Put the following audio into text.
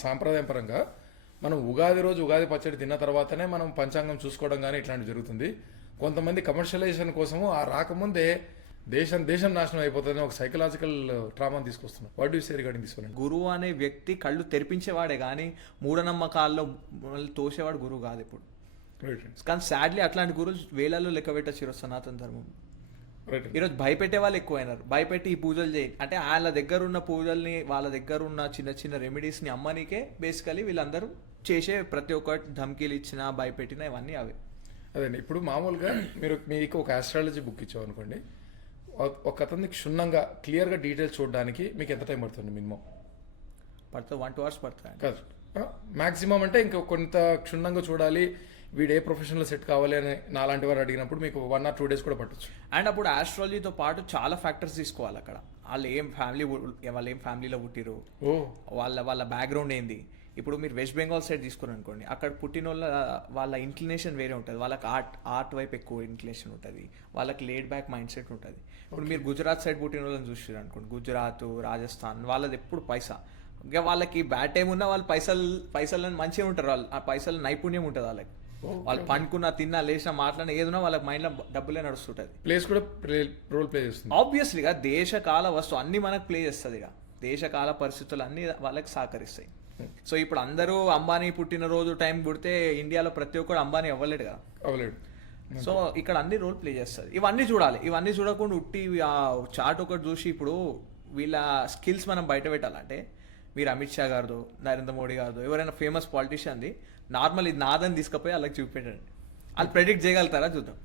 సాంప్రదాయం పరంగా మనం ఉగాది రోజు ఉగాది పచ్చడి తిన్న తర్వాతనే మనం పంచాంగం చూసుకోవడం కానీ ఇట్లాంటివి జరుగుతుంది. కొంతమంది కమర్షియలైజేషన్ కోసము ఆ రాకముందే దేశం దేశం నాశనం అయిపోతుందని ఒక సైకలాజికల్ ట్రామాని తీసుకొస్తున్నాం. వాట్ యూ సే రిగార్డింగ్ తీసుకోండి గురువు అనే వ్యక్తి కళ్ళు తెరిపించేవాడే కానీ మూఢనమ్మకాల్లో తోసేవాడు గురువు కాదు ఇప్పుడు కానీ సాడ్లీ అట్లాంటి గురువులు వేలలో లెక్క పెట్టచ్చు సనాతన ధర్మం. ఈరోజు భయపెట్టే వాళ్ళు ఎక్కువైనారు. భయపెట్టి ఈ పూజలు చేయి. అంటే వాళ్ళ దగ్గర ఉన్న పూజల్ని వాళ్ళ దగ్గర ఉన్న చిన్న చిన్న రెమెడీస్ని అమ్మనికే బేసికలీ వీళ్ళందరూ చేసే ప్రతి ఒక్కటి ధమ్కీలు ఇచ్చినా భయపెట్టినా ఇవన్నీ అవే. అదండి. ఇప్పుడు మామూలుగా మీరు మీకు ఒక ఆస్ట్రాలజీ బుక్ ఇచ్చాం అనుకోండి. ఒక- అతన్ని క్షుణ్ణంగా క్లియర్గా డీటెయిల్స్ చూడడానికి మీకు ఎంత టైం పడుతుంది మినిమం పడుతుంది. వన్ టూ అవర్స్ పడుతుంది. కాదు. మాక్సిమం అంటే ఇంకా కొంత క్షుణ్ణంగా చూడాలి. వీడు ఏ ప్రొఫెషన్లో సెట్ కావాలి అని నాలాంటి వారు అడిగినప్పుడు మీకు వన్ ఆర్ టూ డేస్ కూడా పట్టొచ్చు. అండ్ అప్పుడు ఆస్ట్రాలజీతో పాటు చాలా ఫ్యాక్టర్స్ తీసుకోవాలి అక్కడ. వాళ్ళు ఏం ఫ్యామిలీ వాళ్ళు ఏం ఫ్యామిలీలో పుట్టిరు ఓ. వాళ్ళ వాళ్ళ బ్యాక్గ్రౌండ్ ఏంది? ఇప్పుడు మీరు వెస్ట్ బెంగాల్ సైడ్ తీసుకుని అనుకోండి అక్కడ పుట్టిన వాళ్ళ వాళ్ళ ఇంక్లినేషన్ వేరే ఉంటుంది. వాళ్ళకి ఆర్ట్ ఆర్ట్ వైపు ఎక్కువ ఇంక్లినేషన్ ఉంటుంది. వాళ్ళకి లేడ్ బ్యాక్ మైండ్ సెట్ ఉంటుంది. ఇప్పుడు మీరు గుజరాత్ సైడ్ పుట్టిన వాళ్ళని చూసారు అనుకోండి గుజరాత్ రాజస్థాన్ వాళ్ళది ఎప్పుడు పైసా? ఇంకా వాళ్ళకి బ్యాడ్ టైం ఉన్నా వాళ్ళు పైసలు పైసలను మంచిగా ఉంటారు. వాళ్ళు ఆ పైసలు నైపుణ్యం ఉంటుంది వాళ్ళకి. వాళ్ళు పండుకున్నా తిన్నా లేచినా మాట్లాడినా ఏదున్నా వాళ్ళకి మైండ్లో డబ్బులే నడుస్తుంటుంది. ప్లేస్ కూడా రోల్ ప్లే చేస్తుంది. ఆబ్వియస్లీగా దేశ కాల వస్తువు అన్ని మనకు ప్లే చేస్తుంది ఇక. దేశ కాల పరిస్థితులు అన్ని వాళ్ళకి సహకరిస్తాయి. సో ఇప్పుడు అందరూ అంబానీ పుట్టినరోజు టైం పుడితే ఇండియాలో ప్రతి ఒక్కడు అంబానీ అవ్వలేడు కదా. అవ్వలేడు. సో ఇక్కడ అన్ని రోల్ ప్లే చేస్తుంది. ఇవన్నీ చూడాలి. ఇవన్నీ చూడకుండా ఉట్టి ఆ చార్ట్ ఒకటి చూసి ఇప్పుడు వీళ్ళ స్కిల్స్ మనం బయట పెట్టాలంటే మీరు అమిత్ షా గారిదో నరేంద్ర మోడీ గారిదో ఎవరైనా ఫేమస్ పాలిటీషియన్ది నార్మల్ ఇది నాదని తీసుకుపోయి వాళ్ళకి చూపెట్టండి వాళ్ళు ప్రెడిక్ట్ చేయగలుగుతారా? చూద్దాం.